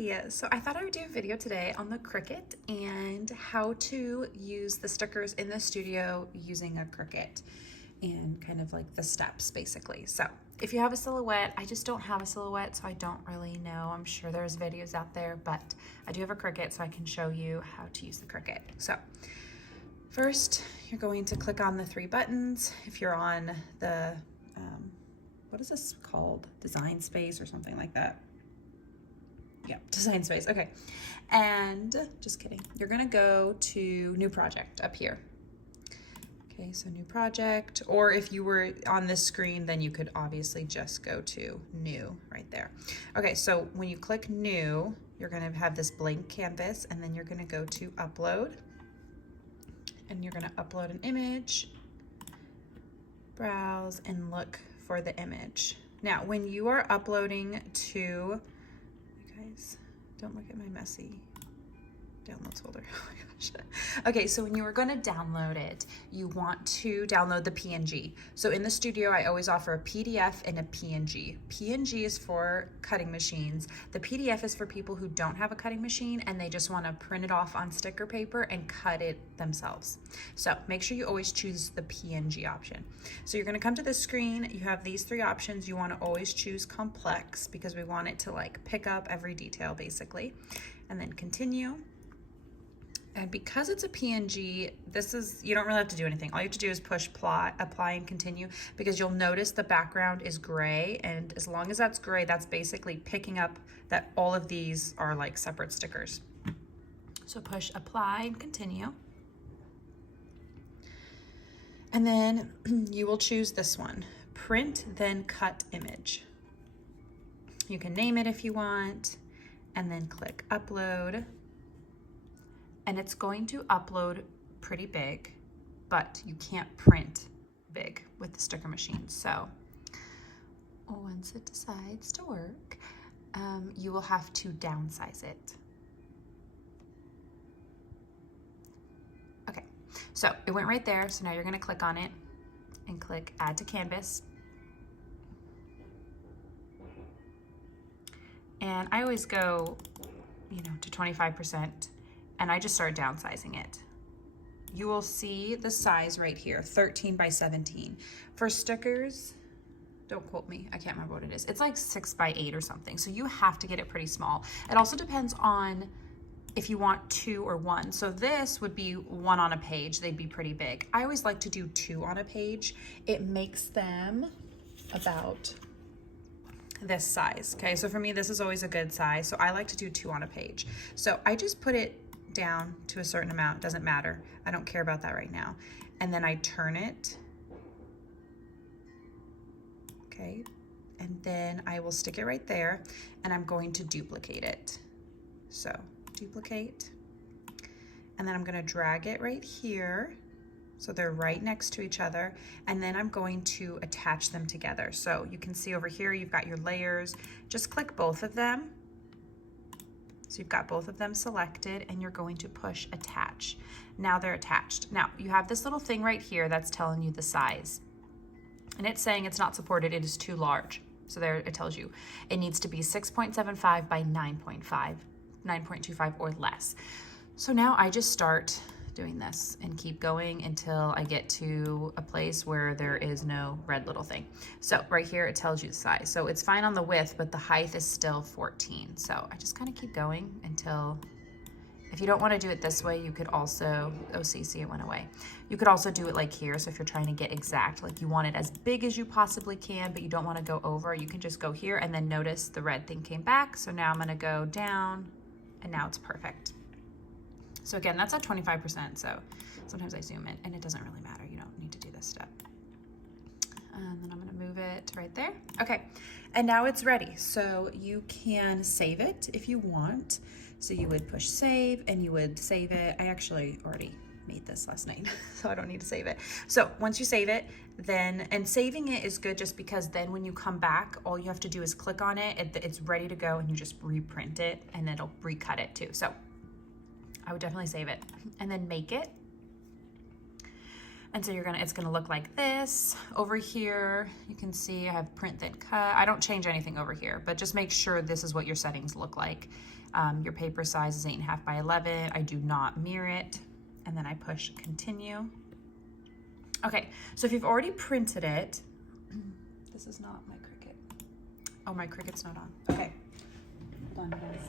Hi, so I thought I would do a video today on the Cricut and how to use the stickers in the studio using a Cricut and kind of like the steps basically. So if you have a silhouette, I just don't have a silhouette, so I don't really know. I'm sure there's videos out there, but I do have a Cricut, so I can show you how to use the Cricut. So first, you're going to click on the three buttons. If you're on the, what is this called? Design space or something like that. Yeah, design space, okay. And just kidding. You're gonna go to new project up here. Okay, so new project, or if you were on this screen, then you could obviously just go to new right there. Okay, so when you click new, you're gonna have this blank canvas, and then you're gonna go to upload, and you're gonna upload an image, browse, and look for the image. Now, when you are uploading to, guys, don't look at my messy downloads folder. Oh my gosh. Okay, so when you are going to download it, you want to download the PNG. So in the studio, I always offer a PDF and a PNG. PNG is for cutting machines. The PDF is for people who don't have a cutting machine and they just want to print it off on sticker paper and cut it themselves. So make sure you always choose the PNG option. So you're going to come to this screen. You have these three options. You want to always choose complex because we want it to like pick up every detail basically, and then continue. And because it's a PNG, you don't really have to do anything. All you have to do is push apply and continue, because you'll notice the background is gray, and as long as that's gray, that's basically picking up that all of these are like separate stickers. So push apply and continue. And then you will choose this one, print then cut image. You can name it if you want, and then click upload. And it's going to upload pretty big, but you can't print big with the sticker machine. So once it decides to work, you will have to downsize it. Okay, so it went right there. So now you're gonna click on it and click add to canvas. And I always go, to 25%. And I just start downsizing it. You will see the size right here, 13 by 17. For stickers, don't quote me, I can't remember what it is. It's like 6 by 8 or something. So you have to get it pretty small. It also depends on if you want 2 or 1. So this would be 1 on a page, they'd be pretty big. I always like to do 2 on a page. It makes them about this size, okay? So for me, this is always a good size. So I like to do 2 on a page. So I just put it down to a certain amount, doesn't matter. I don't care about that right now. And then I turn it, okay? And then I will stick it right there, and I'm going to duplicate it. So duplicate, and then I'm gonna drag it right here, so they're right next to each other, and then I'm going to attach them together. So you can see over here, you've got your layers. Just click both of them. So you've got both of them selected, and you're going to push attach. Now they're attached. Now you have this little thing right here that's telling you the size, and it's saying it's not supported, it is too large. So there it tells you it needs to be 6.75 by 9.5, 9.25 or less. So now I just start doing this and keep going until I get to a place where there is no red little thing. So right here, it tells you the size. So it's fine on the width, but the height is still 14. So I just kind of keep going until, if you don't want to do it this way, you could also, see, it went away. You could also do it like here. So if you're trying to get exact, like you want it as big as you possibly can, but you don't want to go over, you can just go here, and then notice the red thing came back. So now I'm going to go down, and now it's perfect. So again, that's at 25%, so sometimes I zoom in, and it doesn't really matter. You don't need to do this step. And then I'm gonna move it right there. Okay, and now it's ready. So you can save it if you want. So you would push save, and you would save it. I actually already made this last night, so I don't need to save it. So once you save it, and saving it is good just because then when you come back, all you have to do is click on it, it's ready to go, and you just reprint it, and it'll recut it too. So I would definitely save it, and then make it. And so it's gonna look like this. Over here, you can see I have print then cut. I don't change anything over here, but just make sure this is what your settings look like. Your paper size is 8.5 by 11. I do not mirror it. And then I push continue. Okay, so if you've already printed it, this is not my Cricut. Oh, my Cricut's not on. Okay, hold on guys.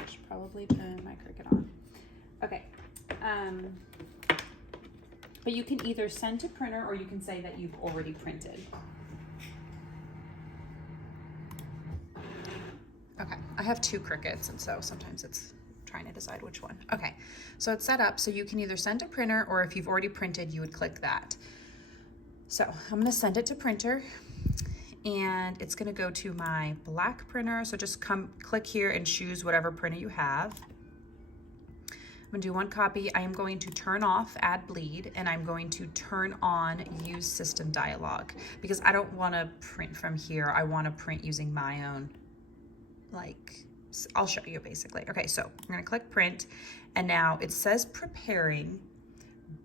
I should probably turn my Cricut on. Okay, but you can either send to printer or you can say that you've already printed. Okay, I have 2 Cricuts, and so sometimes it's trying to decide which one. Okay, so it's set up so you can either send to printer, or if you've already printed, you would click that. So I'm gonna send it to printer, and it's gonna go to my black printer. So just click here and choose whatever printer you have. I'm gonna do 1 copy. I am going to turn off add bleed, and I'm going to turn on use system dialog, because I don't wanna print from here. I wanna print using my own, I'll show you basically. Okay, so I'm gonna click print, and now it says preparing,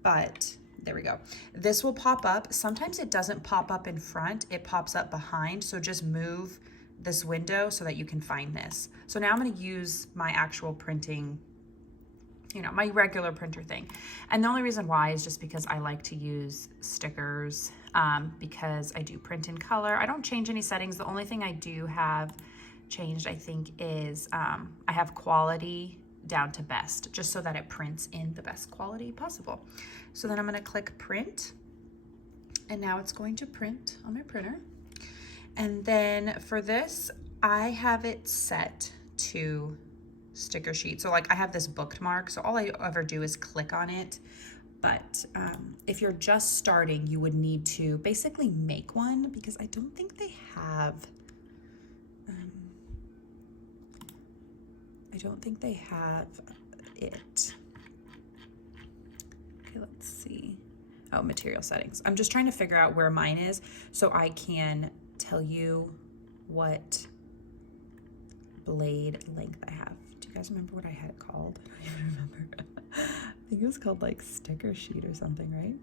but there we go. This will pop up. Sometimes it doesn't pop up in front, it pops up behind, so just move this window so that you can find this. So now I'm gonna use my actual printing, my regular printer thing. And the only reason why is just because I like to use stickers, because I do print in color. I don't change any settings. The only thing I do have changed, I think, is I have quality down to best, just so that it prints in the best quality possible. So then I'm going to click print, and now it's going to print on my printer. And then for this, I have it set to sticker sheet. So I have this bookmark, so all I ever do is click on it. But if you're just starting, you would need to basically make one, because I don't think they have it. Okay, let's see. Oh, material settings. I'm just trying to figure out where mine is so I can tell you what blade length I have. Do you guys remember what I had it called? I don't even remember. I think it was called sticker sheet or something, right?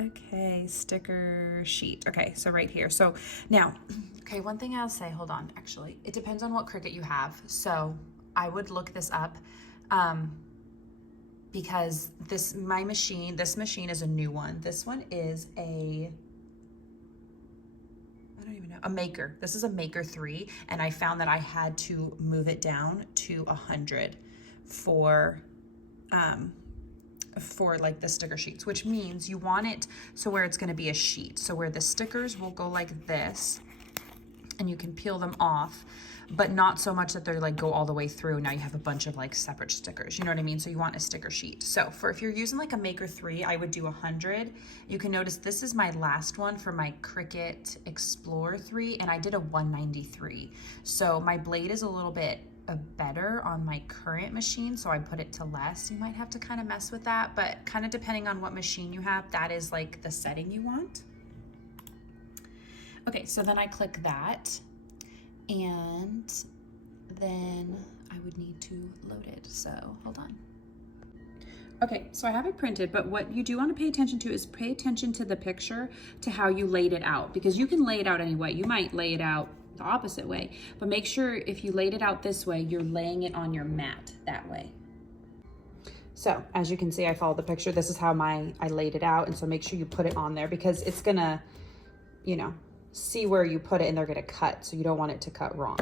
Okay, sticker sheet. Okay, so right here. So now, okay, one thing I'll say, hold on, actually, it depends on what Cricut you have. So I would look this up, because this machine is a new one. This one is I don't even know, a Maker. This is a Maker 3, and I found that I had to move it down to 100 for the sticker sheets, which means you want it so where it's going to be a sheet, so where the stickers will go like this, and you can peel them off, but not so much that they're go all the way through. Now you have a bunch of separate stickers, you know what I mean? So you want a sticker sheet. So if you're using a Maker 3, I would do 100. You can notice this is my last one for my Cricut Explorer 3, and I did a 193. So my blade is a little bit better on my current machine, so I put it to less. You might have to kind of mess with that, but kind of depending on what machine you have, that is the setting you want. Okay, so then I click that, and then I would need to load it, so hold on. Okay, so I have it printed, but what you do want to pay attention to is pay attention to the picture, to how you laid it out, because you can lay it out any way. You might lay it out the opposite way, but make sure if you laid it out this way, you're laying it on your mat that way. So as you can see, I followed the picture. This is how I laid it out, and so make sure you put it on there, because it's gonna, see where you put it, and they're gonna cut, so you don't want it to cut wrong.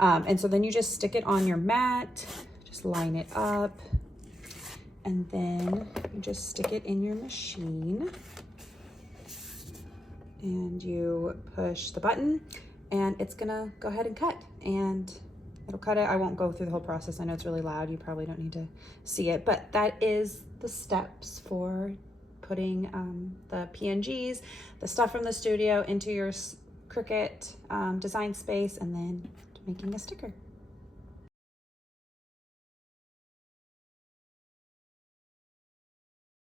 And so then you just stick it on your mat, just line it up, and then you just stick it in your machine, and you push the button, and it's gonna go ahead and cut, and it'll cut it. I won't go through the whole process. I know it's really loud. You probably don't need to see it, but that is the steps for putting the PNGs, the stuff from the studio, into your Cricut design space, and then making a sticker.